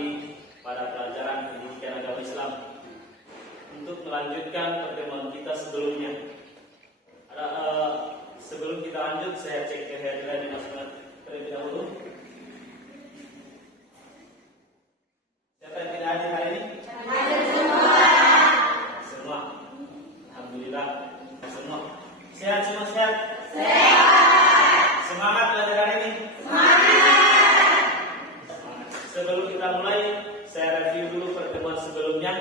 kembali pada pelajaran pendidikan agama Islam untuk melanjutkan pertemuan kita sebelumnya. Sebelum kita lanjut, saya cek kehadiran di masyarakat terlebih dahulu. Siapa yang tidak hadir hari ini? Hadir semua. Semua. Alhamdulillah. Semua. Sehat semua, sehat? Sehat. Semangat belajar hari ini? Semangat. Sebelum kita mulai, saya review dulu pertemuan sebelumnya.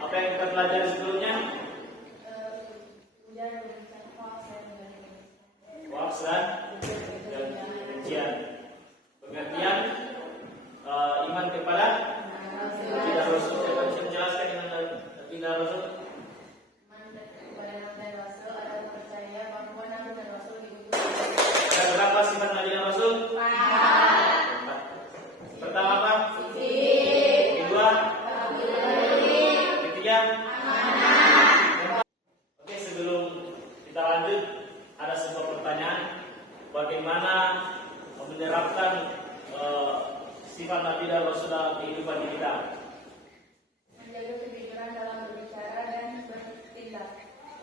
Apa yang kita pelajari sebelumnya? Hoax dan kebencian. Pengertian iman kepada tidak Rasul. Saya bisa menjelaskan iman tidak Rasul. Ada berapa sifat Nabi dan Rasul? 4. Pertama apa? Kedua? Ketiga? Oke, sebelum kita lanjut, ada sebuah pertanyaan. Bagaimana menerapkan sifat Nabi dan Rasul dalam kehidupan kita? Menjaga kejujuran dalam berbicara dan bertindak.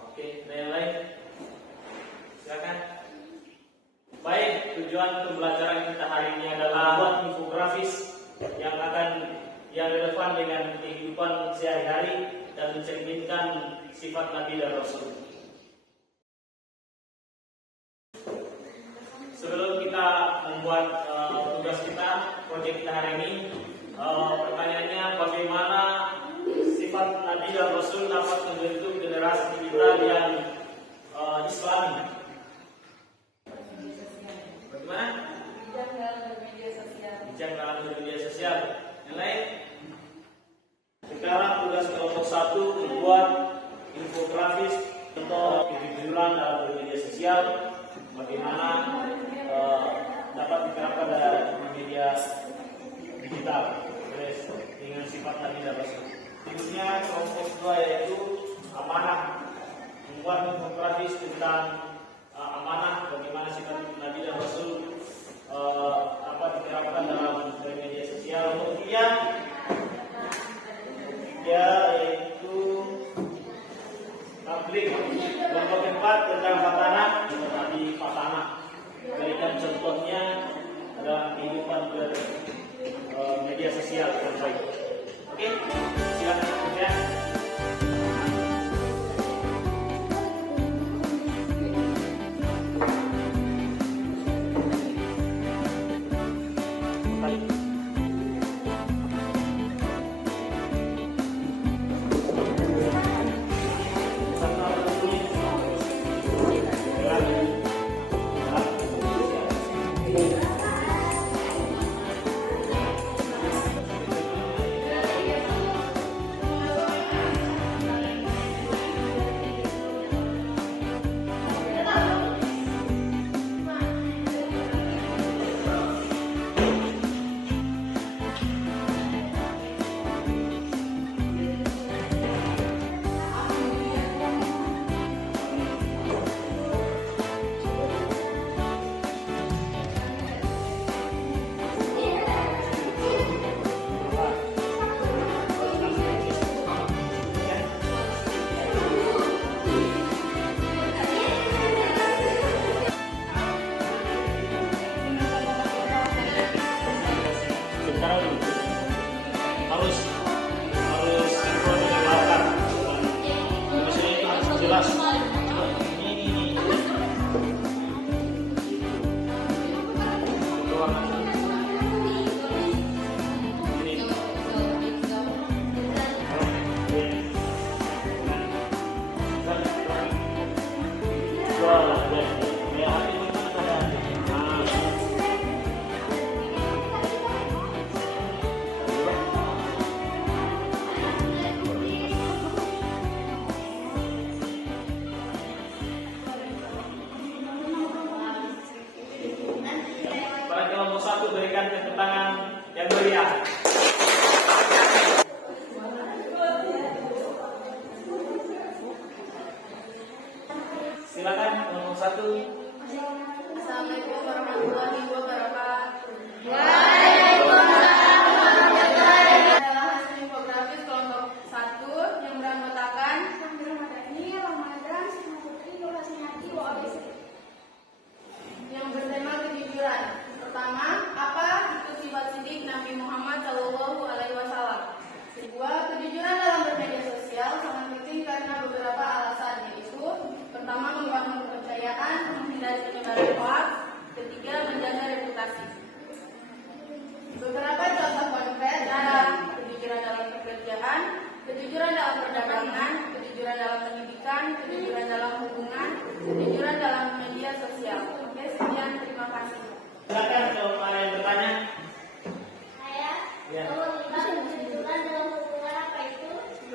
Oke, ada yang lain? Silakan. Baik, tujuan pembelajaran kita hari ini adalah membuat infografis yang relevan dengan kehidupan sehari-hari dan mencerminkan sifat Nabi dan Rasul. Sebelum kita membuat tugas kita, proyek kita hari ini, pertanyaannya bagaimana sifat Nabi dan Rasul dapat membentuk generasi kita yang Islami? Bagaimana? Bijak dalam bermedia sosial. Bijak dalam bermedia sosial. Yang lain? Sekarang tugas kelompok 1 membuat infografis untuk kejujuran dalam bermedia sosial. Bagaimana dapat diterapkan dalam media digital dengan sifat Nabi dan Rasul. Berikutnya kelompok 2 yaitu amanah, membuat infografis tentang amanah, bagaimana sifat Nabi dan Rasul dapat diterapkan dalam media sosial. Kemudian yaitu tabligh, kelompok 4 tentang fatanah, tadi fatanah. Berikan contohnya dalam kehidupan media sosial yang baik. Oke, silakan ya. harus sinkron dengan latar. Tulisannya itu harus jelas. Berikan tepuk tangan yang meriah. Silakan nomor 1. Assalamualaikum warahmatullahi wabarakatuh. Waalaikumsalam warahmatullahi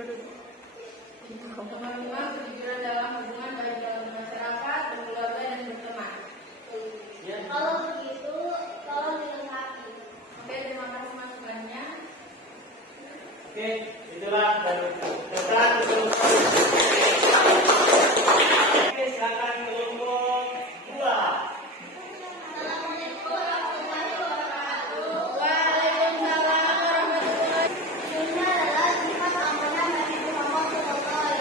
Teman-teman, kejujuran dalam hubungan baik dalam masyarakat, berkeluarga, dan berteman. Ya. Kalau begitu, tolong dilengkapi. Oke, terima kasih masukannya. Oke, itulah dari tentang keseluruhan. Oke, silakan kelompok 2. Assalamualaikum warahmatullahi wabarakatuh. Waalaikumsalam warahmatullahi. Judulnya adalah sifat amanah Nabi Muhammad SAW.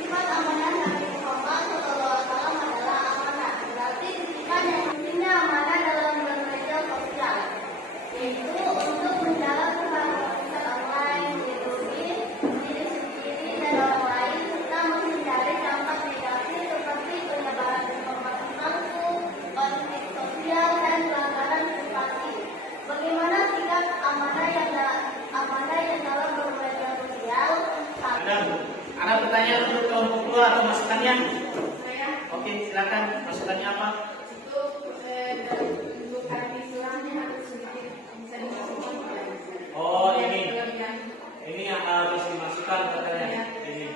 Sifat amanah Nabi Muhammad SAW adalah amanah. Berarti sifat yang pentingnya amanah dalam bermedia sosial, yaitu untuk menjaga keharmonisan online, melindungi diri sendiri dan orang lain, serta menghindari dampak negatif seperti penyebaran informasi palsu, konflik sosial, dan pelanggaran privasi. Bagaimana sikap amanah yang dalam bermedia sosial? Ada pertanyaan untuk kelompok 2 atau masukannya? Saya Oke, silakan. Masukannya apa? itu untuk arti surahnya harus sedikit bisa dimasukkan kepada saya. Oh, ini. Kelebihan. Ini yang harus dimasukkan katanya. Ini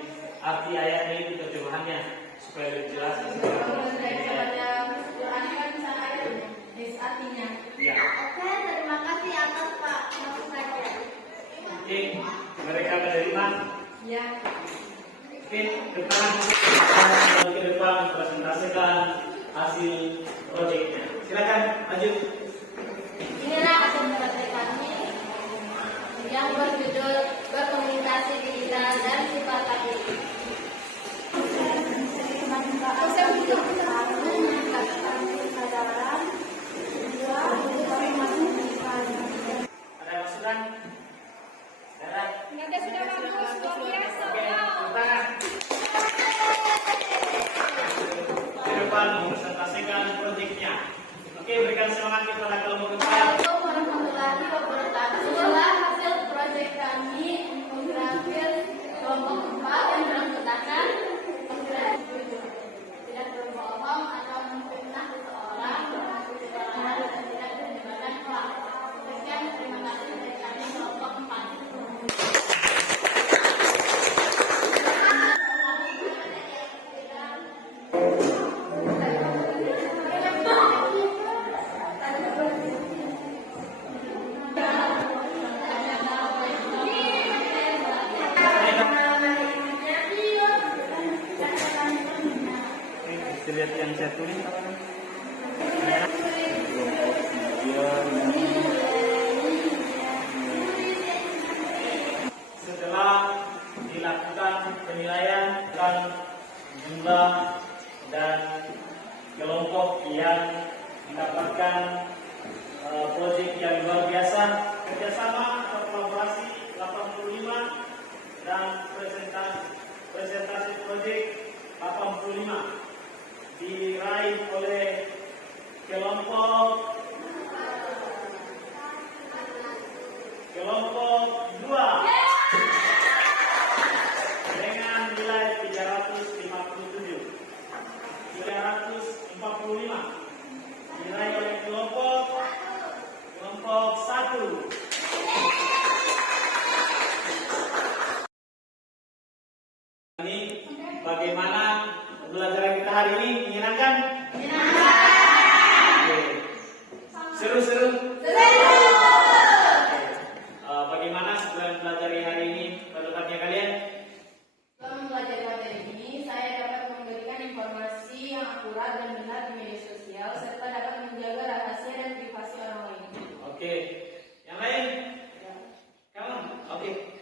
arti ayatnya itu terjemahannya supaya lebih jelas. Kalau saya pada Quran kan bisa ada artinya. Ya. Oke, terima kasih atas Pak masukannya. Oke, mereka menerima. Ya. Oke, depan ke depan presentasikan hasil proyeknya. Silakan lanjut. Inilah hasil proyek kami yang berjudul Berkomunikasi Digital dan Sifat Laki. Ada masukan? Ada? Sudah bagus, luar biasa. Oke, tepuk tangan. Ke depan mempresentasikan proyeknya. Oke, berikan semangat kepada kelompok 4. Assalamualaikum warahmatullahi wabarakatuh. Itulah hasil proyek kami infografis kelompok 4 yang beranggotakan tidak berbohong atau memfitnah seseorang, mengaku kecurangan dan tidak menyebarkan hoax. Sekian, terima kasih dari kami kelompok 4. Lihat yang saya tulis. Setelah dilakukan penilaian dan jumlah dan kelompok yang mendapatkan proyek yang luar biasa, kerjasama atau kolaborasi 85 dan presentasi proyek 85 diraih oleh kelompok 2 dengan nilai 357. 345 diraih oleh kelompok 1. Ini bagaimana pembelajaran kita hari ini? Menyenangkan? Oke. Seru-seru? Bagaimana setelah mempelajari hari ini pendapatnya kalian? Setelah mempelajari materi ini, saya dapat memberikan informasi yang akurat dan benar di media sosial, serta dapat menjaga rahasia dan privasi orang lain. Oke. Yang lain? Kamu? Oke.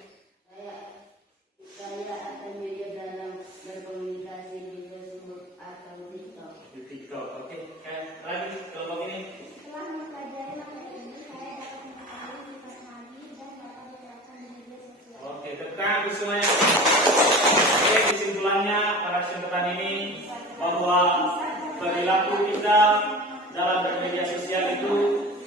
Saya akan media dalam berkomunikasi di Facebook atau TikTok. Di TikTok. Oke. Lagi kelompok ini. Setelah mempelajari materi ini, saya dapat mengetahui sifat Nabi dan dapat diterapkan di media sosial. Oke, tekan semuanya. Oke, kesimpulannya pada kesempatan ini bahwa perilaku kita dalam bermedia sosial itu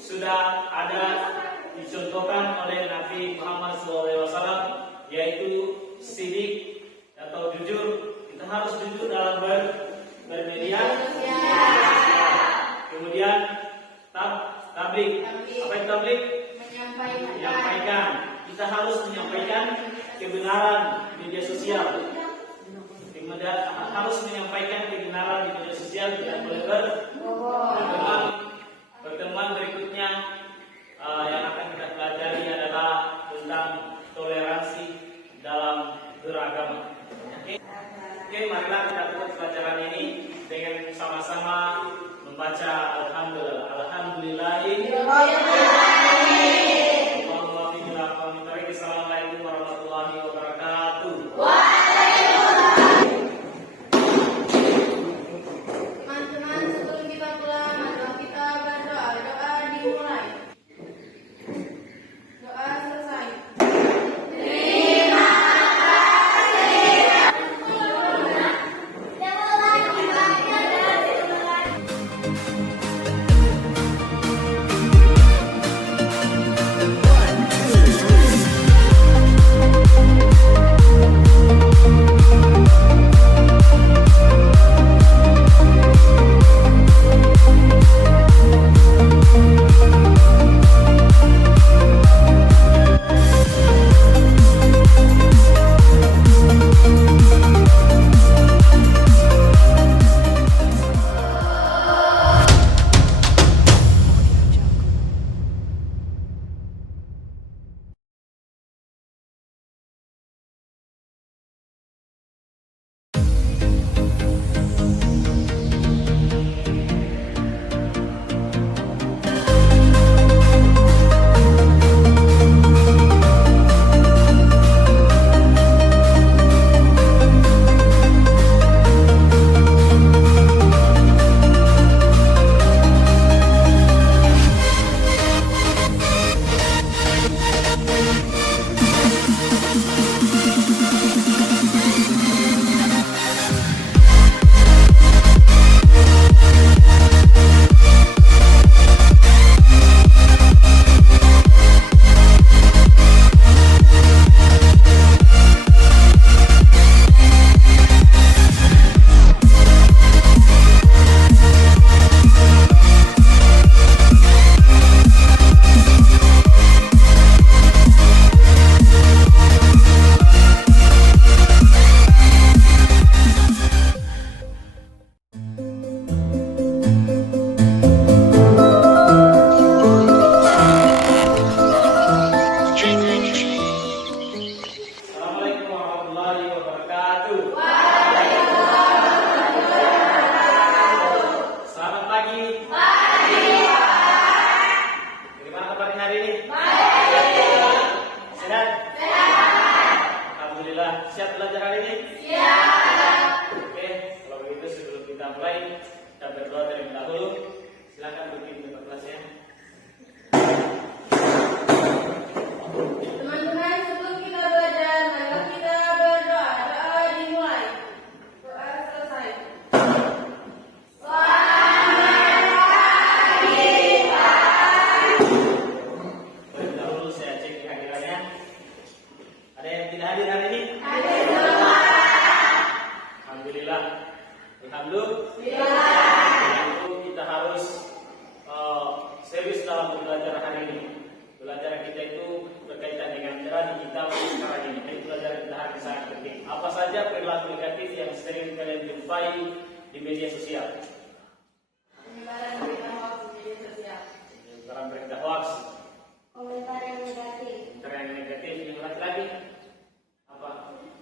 sudah ada dicontohkan oleh Nabi Muhammad SAW, yaitu sidik atau jujur. Kita harus jujur dalam bermedia sosial. Kemudian tablik. Apa itu tablik? Menyampaikan Menyampaikan. Kita harus menyampaikan kebenaran di media sosial. Harus menyampaikan kebenaran di media sosial, tidak boleh berbohong. Pertemuan berikutnya yang akan kita pelajari adalah tentang toleransi dalam beragama. Oke, marilah kita tutup pelajaran ini dengan sama-sama membaca Assalamualaikum warahmatullahi wabarakatuh. Teman-teman, sebelum kita pulang, mari kita berdoa. Doa dimulai. Doa selesai. Siap belajar hari ini? Siap. Oke, kalau begitu sebelum kita mulai, kita berdoa terlebih dahulu. Silakan berdiri di tempat kelasnya. Teman-teman, sebelum kita belajar, mari kita berdoa. Doa dimulai. Doa selesai. Terlebih dahulu saya cek kehadirannya. Ada yang tidak hadir hari ini? Alhamdulillah. Itu kita harus serius dalam belajar hari ini. Belajar kita itu berkaitan dengan era digital sekarang ini. Jadi belajar kita hari ini sangat penting. Apa saja perilaku negatif yang sering kalian jumpai di media sosial? Penyebaran berita hoax di media sosial. Penyebaran berita hoax. Komentar yang negatif. Komentar yang negatif. Yang lagi apa?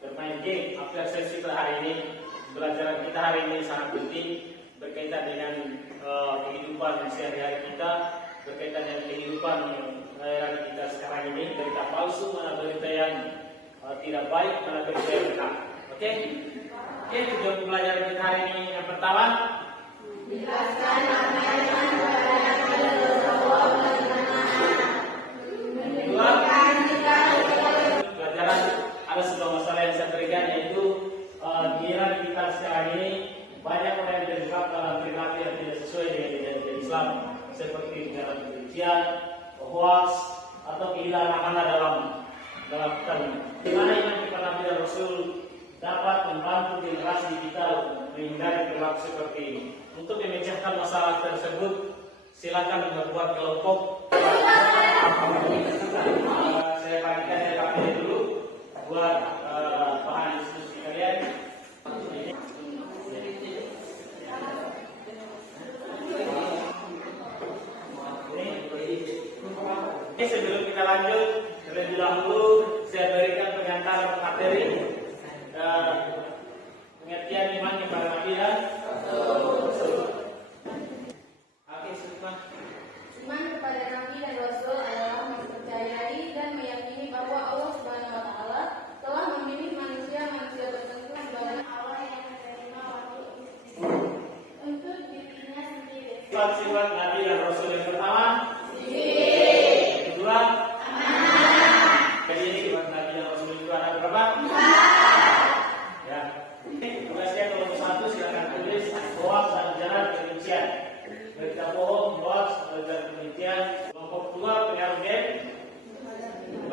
Bermain game. Apa sesi kita hari ini? Belajar kita hari ini sangat penting berkaitan dengan kehidupan sehari-hari kita, berkaitan dengan kehidupan sehari-hari kita sekarang ini, berita palsu, mana berita yang tidak baik, mana berita yang benar. Oke, tujuan pembelajaran kita hari ini yang pertama, Jelaskan apa yang kepada Rasulullah kedua, pelajaran ada sebuah masalah yang saya berikan, yaitu di era digital sekarang ini banyak orang yang terjebak dalam perilaku yang tidak sesuai dengan ideologi Islam, seperti dalam kebencian, hoax, atau kehilangan makna dalam kalimat. Di mana iman kepada Nabi dan Rasul dapat membantu generasi digital menghindari perilaku seperti ini. Untuk memecahkan masalah tersebut, silakan membuat kelompok. Saya bagikan dulu buat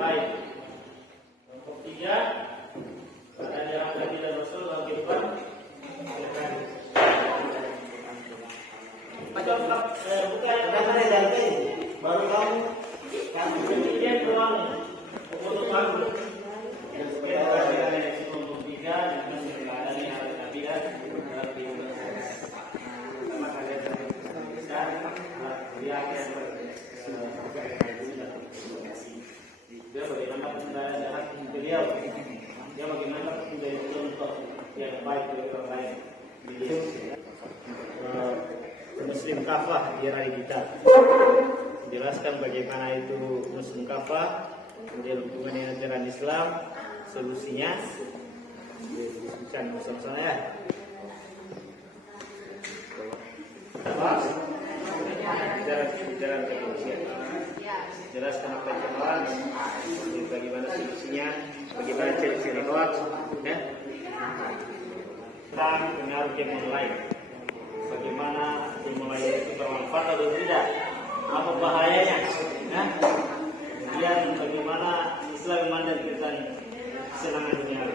baik. Kelompok 3 ada yang Nabi dan Rasul dalam kehidupan. Silakan. Macam bukan Karena ganti baru kamu kan kemudian peluang untuk kamu. Kelompok 3 dengan ada yang Nabi dan dalam kehidupan. Sama ada yang besar, lihat dia bagaimana pengendalian beliau, dia bagaimana menjadi contoh yang baik bagi orang lain. Muslim kafah di era digital. Jelaskan bagaimana itu Muslim kafah, kemudian hubungan dengan Islam, solusinya. Disebutkan bersama-sama ya. Bicara kepolisian. Jelaskan apa itu hoax, bagaimana solusinya, bagaimana ciri-ciri hoax, ya. Tentang pengaruh game online, bagaimana game online itu bermanfaat atau tidak, apa bahayanya, ya. Kemudian bagaimana Islam memandang tentang kesenangan dunia, ya.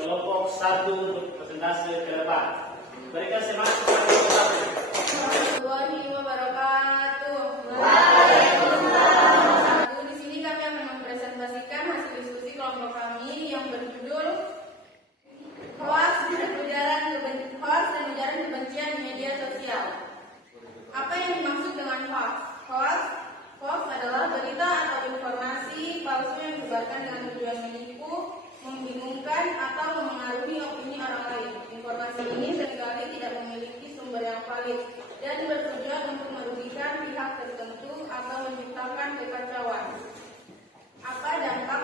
Kelompok 1 untuk presentasi ke depan. Berikan semangat kepada kelompok 1. Warahmatullahi wabarakatuh. Di sini kami akan mempresentasikan hasil diskusi kelompok kami yang berjudul hoax dan ujaran kebencian di media sosial. Apa yang dimaksud dengan hoax? Hoax adalah berita atau informasi palsu yang disebarkan dengan tujuan menipu, membingungkan atau memengaruhi opini orang lain. Informasi ini seringkali tidak memiliki sumber yang valid dan bertujuan untuk merugikan pihak tertentu atau menciptakan kekacauan. Apa dampak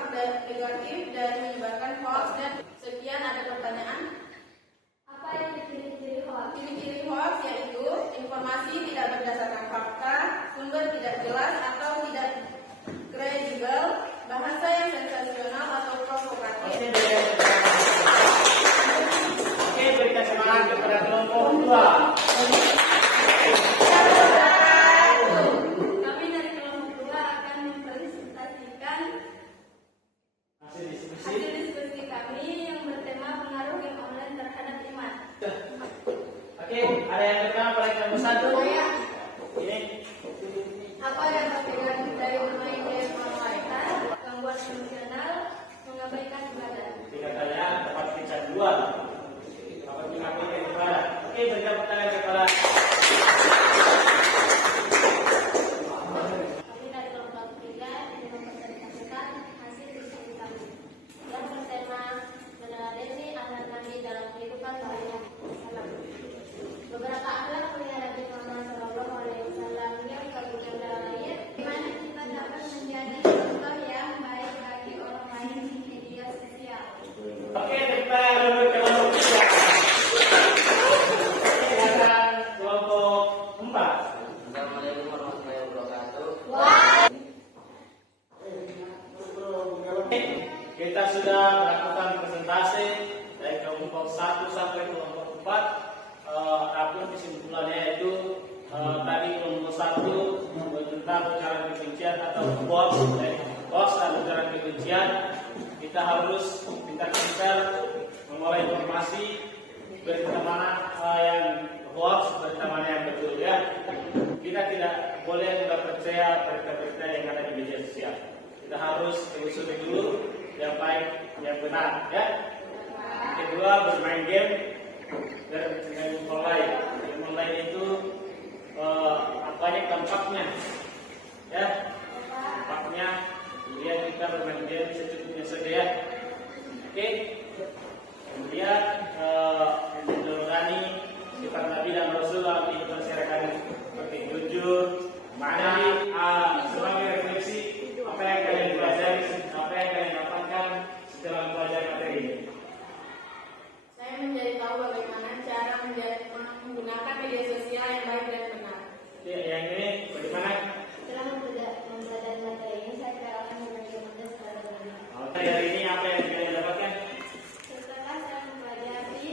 negatif dari menyebarkan hoax? Dan sekian ada pertanyaan. apa yang ciri-ciri hoax? Ciri-ciri hoax yaitu informasi tidak berdasarkan fakta, sumber tidak jelas atau tidak kredibel, bahasa yang sensasional atau provokatif. Oke, berikan semangat kepada kelompok 2. Kami dari kelompok 2 akan mempresentasikan Hasil diskusi. hasil diskusi kami yang bertema pengaruh game online terhadap iman. Oke, ada yang berkenan pada kelompok 1? Ini Apa yang berbeda dari bermain game online? Gangguan emosional, mengabaikan ibadah. dikatanya dapat kecanduan. Apa mengabaikan ibadah? Oke, berikan pertanyaan kepada Kami dari kelompok 3 ingin mempresentasikan hasil diskusi kami yang bertema meneladani akhlak Nabi dalam kehidupan sehari-hari. Beberapa akhlak mulia Nabi Muhammad SAW yang kami antara lain, di mana kita dapat menjadi contoh yang baik bagi orang lain di media sosial. Oke, kita lanjut ke kelompok 3. Silakan kelompok 4. Assalamualaikum warahmatullahi wabarakatuh. Kita sudah melakukan presentasi dari kelompok 1 sampai kelompok 4. Apapun kesimpulannya itu tadi kelompok 1 tentang ujaran kebencian atau hoax dan ujaran kebencian. Kita harus pintar-pintar memulai informasi berita mana yang hoax, berita mana yang betul, ya. Kita tidak boleh mudah percaya berita-berita yang ada di media sosial. Kita harus telusuri dulu yang baik, yang benar, ya. Kedua, bermain game dan game online. Game online itu dampaknya, ya. Dampaknya, kemudian kita bermain game secukupnya saja, ya. Oke. Kemudian menjalani sifat Nabi dan Rasul dalam kehidupan sehari-hari seperti jujur, mana sebagai refleksi apa yang kalian pelajari, apa yang kalian dapatkan setelah mempelajari materi ini. Saya mencari tahu bagaimana cara menggunakan media sosial yang baik dan benar. Ya, yang ini bagaimana? Setelah mempelajari materi ini, saya akan memberikan model secara benar. Oke, hari ini apa yang kalian dapatkan? Setelah saya mempelajari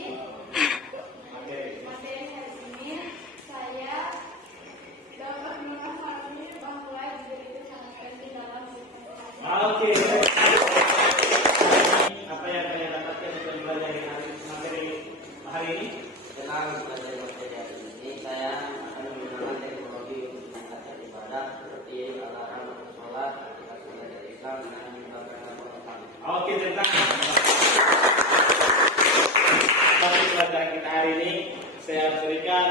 hari ini? Senang belajar materi hari ini. Saya akan menggunakan teknologi untuk meningkatkan ibadah seperti alarm untuk sholat, aplikasi belajar Islam, dan meningkatkan pengetahuan. Oke, tentang topik pelajaran kita hari ini saya berikan